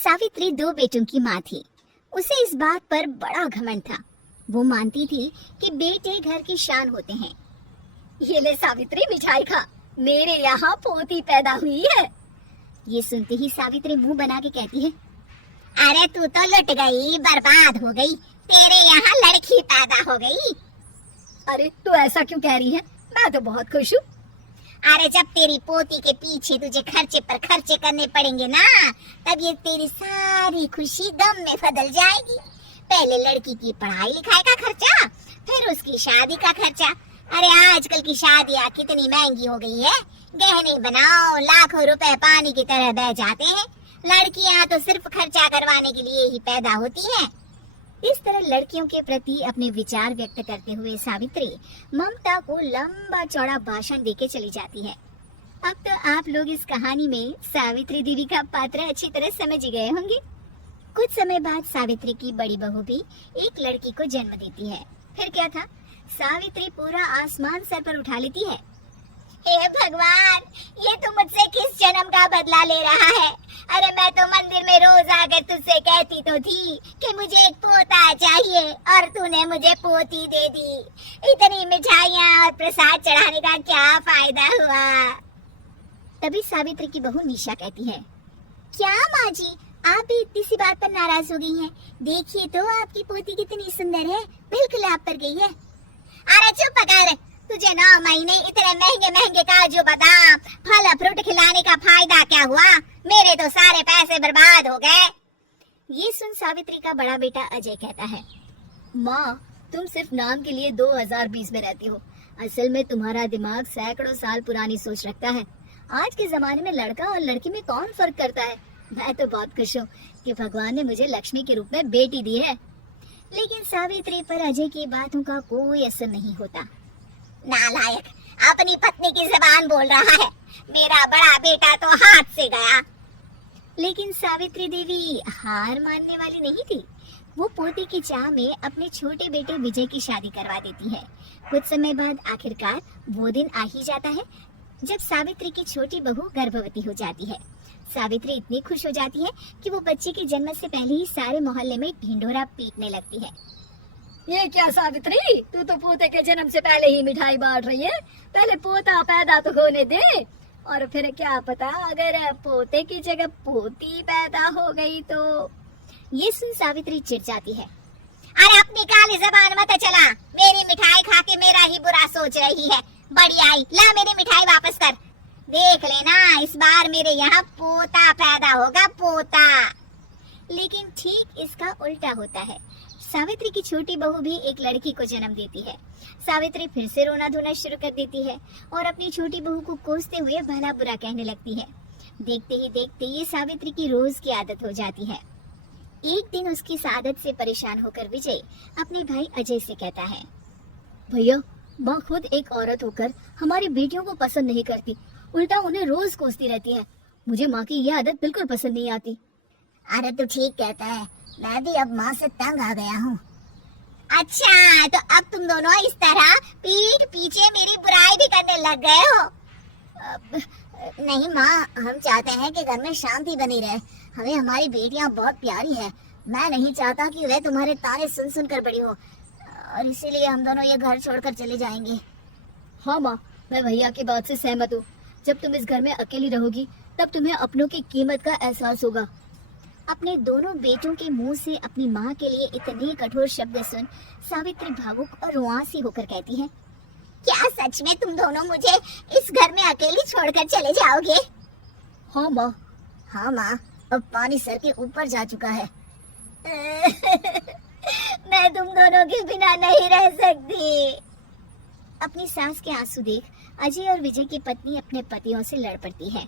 सावित्री 2 बेटों की माँ थी। उसे इस बात पर बड़ा घमंड था। वो मानती थी कि बेटे घर की शान होते हैं। ये ले सावित्री, मिठाई खा, मेरे यहाँ पोती पैदा हुई है। ये सुनते ही सावित्री मुंह बना के कहती है, अरे तू तो लुट गई, बर्बाद हो गई, तेरे यहाँ लड़की पैदा हो गई। अरे तू ऐसा क्यों कह रही है? मैं तो बहुत खुश हूँ। अरे जब तेरी पोती के पीछे तुझे खर्चे पर खर्चे करने पड़ेंगे ना, तब ये तेरी सारी खुशी गम में बदल जाएगी। पहले लड़की की पढ़ाई लिखाई का खर्चा, फिर उसकी शादी का खर्चा। अरे आजकल की शादियाँ कितनी महंगी हो गई है। गहने बनाओ, लाखों रुपए पानी की तरह बह जाते हैं। लड़कियाँ तो सिर्फ खर्चा करवाने के लिए ही पैदा होती हैं। इस तरह लड़कियों के प्रति अपने विचार व्यक्त करते हुए सावित्री ममता को लंबा चौड़ा भाषण देके चली जाती है। अब तो आप लोग इस कहानी में सावित्री देवी का पात्र अच्छी तरह समझ गए होंगे। कुछ समय बाद सावित्री की बड़ी बहू भी एक लड़की को जन्म देती है। फिर क्या था, सावित्री पूरा आसमान सर पर उठा लेती है। हे भगवान, ये तू मुझसे किस जन्म का बदला ले रहा है? अरे मैं तो मंदिर में रोज आकर तुझसे कहती तो थी कि मुझे एक पोता चाहिए, और तूने मुझे पोती दे दी। इतनी मिठाइयाँ और प्रसाद चढ़ाने का क्या फायदा हुआ? तभी सावित्री की बहू निशा कहती है, क्या माँ जी, आप भी इतनी सी बात पर नाराज हो गई हैं? देखिए तो आपकी पोती कितनी सुंदर है, बिल्कुल आप पर गई है। अरे चुप कर, तुझे 9 महीने इतने महंगे महंगे काजू बादाम फल फ्रूट खिलाने का फायदा क्या हुआ? मेरे तो सारे पैसे बर्बाद हो गए। ये सुन सावित्री का बड़ा बेटा अजय कहता है, माँ, तुम सिर्फ नाम के लिए 2020 में रहती हो। असल में तुम्हारा दिमाग सैकड़ों साल पुरानी सोच रखता है। आज के जमाने में लड़का और लड़की में कौन फर्क करता है? मैं तो बहुत खुश हूँ कि भगवान ने मुझे लक्ष्मी के रूप में बेटी दी है। लेकिन सावित्री पर अजय की बातों का कोई असर नहीं होता। नालायक, अपनी पत्नी की जबान बोल रहा है। मेरा बड़ा बेटा तो हाथ से गया। लेकिन सावित्री देवी हार मानने वाली नहीं थी। वो पोती की चाह में अपने छोटे बेटे विजय की शादी करवा देती है। कुछ समय बाद आखिरकार वो दिन आ ही जाता है जब सावित्री की छोटी बहू गर्भवती हो जाती है। सावित्री इतनी खुश हो जाती है कि वो बच्चे के जन्म से पहले ही सारे मोहल्ले में ढिंढोरा पीटने लगती है। ये क्या सावित्री, तू तो पोते के जन्म से पहले ही मिठाई बांट रही है। पहले पोता पैदा तो होने दे, और फिर क्या पता अगर पोते की जगह पोती पैदा हो गई तो। ये सुन सावित्री चिढ़ जाती है। अरे अपनी काली जबान मत चला, मेरी मिठाई खा के मेरा ही बुरा सोच रही है। बड़ी आई, ला मेरी मिठाई वापस कर। देख लेना, इस बार मेरे यहाँ पोता पैदा होगा, पोता। लेकिन ठीक इसका उल्टा होता है। सावित्री की छोटी बहू भी एक लड़की को जन्म देती है। सावित्री फिर से रोना धोना शुरू कर देती है और अपनी छोटी बहू को कोसते हुए भला बुरा कहने लगती है। देखते ही देखते ये सावित्री की रोज की आदत हो जाती है। एक दिन उसकी इस आदत से परेशान होकर विजय अपने भाई अजय से कहता है, भैया, माँ खुद एक औरत होकर हमारी बेटियों को पसंद नहीं करती, उल्टा उन्हें रोज कोसती रहती है। मुझे माँ की यह आदत बिल्कुल पसंद नहीं आती। अरे तू ठीक कहता है, मैं भी अब माँ से तंग आ गया हूँ। अच्छा, तो अब तुम दोनों इस तरह पीठ पीछे मेरी बुराई भी करने लग गए हो? नहीं माँ, हम चाहते हैं कि घर में शांति बनी रहे। हमें हमारी बेटियाँ बहुत प्यारी है। मैं नहीं चाहता कि वे तुम्हारे ताने सुन सुन कर बड़ी हो, और इसीलिए हम दोनों ये घर छोड़कर चले जाएंगे। हाँ माँ, मैं भैया की बात से सहमत हूँ। जब तुम इस घर में अकेली रहोगी तब तुम्हें अपनों की कीमत का एहसास होगा। अपने दोनों बेटों के मुंह से अपनी माँ के लिए इतने कठोर शब्द सुन सावित्री भावुक और रुआंसी होकर कहती है, क्या सच में तुम दोनों मुझे इस घर में अकेली छोड़कर चले जाओगे? हाँ माँ। हाँ माँ, अब पानी सर के ऊपर जा चुका है। मैं तुम दोनों के बिना नहीं रह सकती। अपनी सास के आंसू देख अजय और विजय की पत्नी अपने पतियों से लड़ पड़ती है।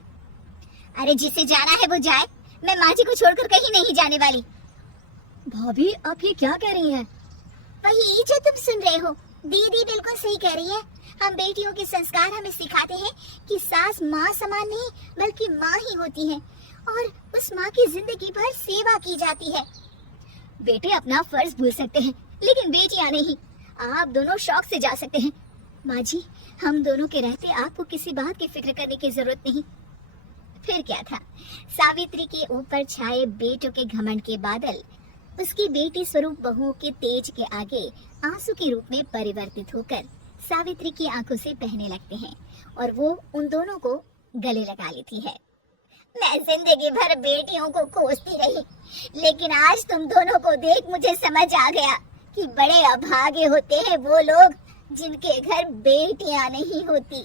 अरे जिसे जाना है वो जाए, मैं माँ जी को छोड़कर कहीं नहीं जाने वाली। भाभी, आप ये क्या कह रही हैं? वही जो तुम सुन रहे हो, दीदी बिल्कुल सही कह रही है। हम बेटियों के संस्कार हमें सिखाते हैं कि सास माँ समान नहीं बल्कि माँ ही होती है, और उस माँ की जिंदगी भर सेवा की जाती है। बेटे अपना फर्ज भूल सकते हैं, लेकिन बेटियां नहीं। आप दोनों शौक से जा सकते हैं। माँ जी, हम दोनों के रहते आपको किसी बात की फिक्र करने की जरूरत नहीं। फिर क्या था, सावित्री के ऊपर छाए बेटों के घमंड के बादल उसकी बेटी स्वरूप बहुओं के तेज के आगे आंसू के रूप में परिवर्तित होकर सावित्री की आंखों से बहने लगते हैं और वो उन दोनों को गले लगा लेती है। मैं जिंदगी भर बेटियों को कोसती रही, लेकिन आज तुम दोनों को देख मुझे समझ आ गया कि बड़े अभागे होते हैं वो लोग जिनके घर बेटियां नहीं होती।